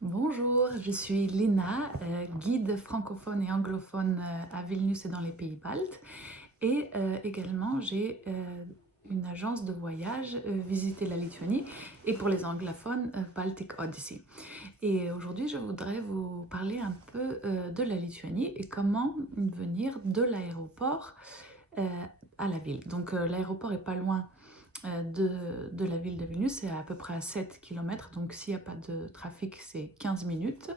Bonjour, je suis Lina, guide francophone et anglophone à Vilnius et dans les pays baltes. Et également, j'ai une agence de voyage, Visiter la Lituanie, et pour les anglophones, Baltic Odyssey. Et aujourd'hui, je voudrais vous parler un peu de la Lituanie et comment venir de l'aéroport euh, à la ville. Donc l'aéroport est pas loin de la ville de Vilnius, c'est à peu près à 7 km, donc s'il n'y a pas de trafic, c'est 15 minutes.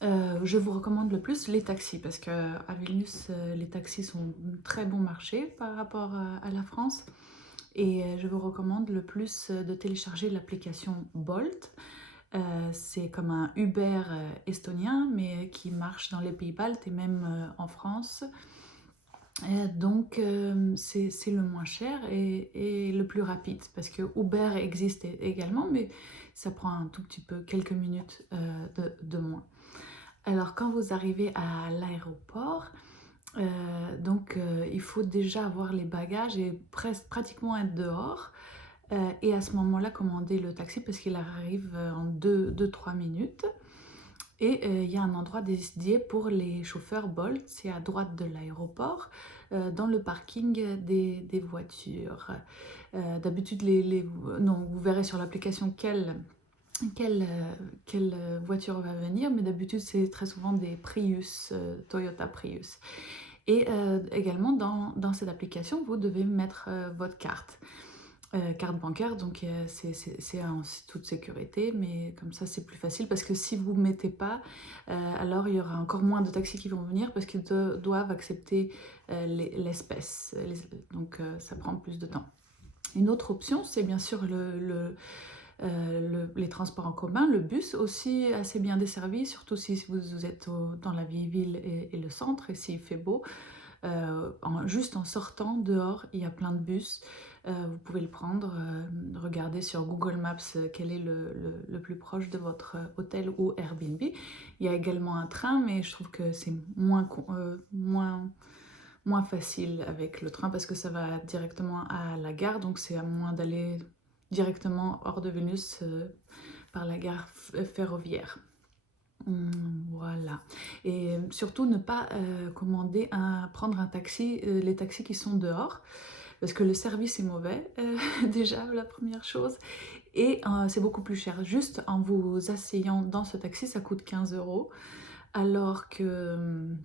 Je vous recommande le plus les taxis, parce qu'à Vilnius, les taxis sont un très bon marché par rapport à la France. Et je vous recommande le plus de télécharger l'application Bolt. C'est comme un Uber estonien, mais qui marche dans les pays baltes et même en France. Donc c'est le moins cher et le plus rapide parce que Uber existe également, mais ça prend un tout petit peu, quelques minutes de moins. Alors quand vous arrivez à l'aéroport, il faut déjà avoir les bagages et pratiquement être dehors. Et à ce moment-là, commander le taxi parce qu'il arrive en 2-3 minutes. Et il y a un endroit dédié pour les chauffeurs Bolt, c'est à droite de l'aéroport, dans le parking des voitures. D'habitude, non, vous verrez sur l'application quelle voiture va venir, mais d'habitude, c'est très souvent des Prius, Toyota Prius. Et également, dans cette application, vous devez mettre votre carte bancaire, donc c'est en toute sécurité, mais comme ça c'est plus facile parce que si vous ne mettez pas, alors il y aura encore moins de taxis qui vont venir parce qu'ils doivent accepter l'espèce, donc ça prend plus de temps. Une autre option, c'est bien sûr les transports en commun, le bus aussi assez bien desservi, surtout si vous êtes dans la vieille ville et le centre et s'il fait beau. Juste en sortant dehors, il y a plein de bus. Vous pouvez le prendre, regardez sur Google Maps quel est le plus proche de votre hôtel ou Airbnb. Il y a également un train, mais je trouve que c'est moins facile avec le train parce que ça va directement à la gare, donc c'est à moins d'aller directement hors de Vénus par la gare ferroviaire. Voilà. Et surtout ne pas prendre un taxi, les taxis qui sont dehors, parce que le service est mauvais, déjà la première chose, et c'est beaucoup plus cher. Juste en vous asseyant dans ce taxi, ça coûte 15 euros, alors qu'un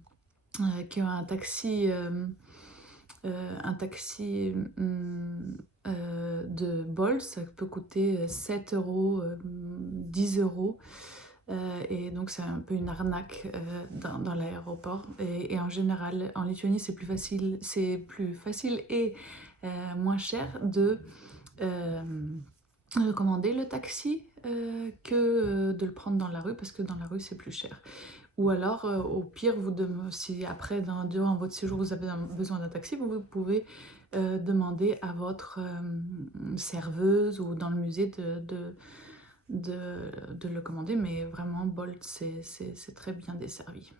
taxi de Bolt, ça peut coûter 7 euros, 10 euros. Et donc c'est un peu une arnaque dans l'aéroport. Et en général, en Lituanie, c'est plus facile et moins cher euh, de commander le taxi que de le prendre dans la rue parce que dans la rue c'est plus cher. Ou alors, au pire, si après, durant votre séjour, vous avez besoin d'un taxi, vous pouvez demander à votre serveuse ou dans le musée de le commander. Mais vraiment, Bolt, c'est très bien desservi.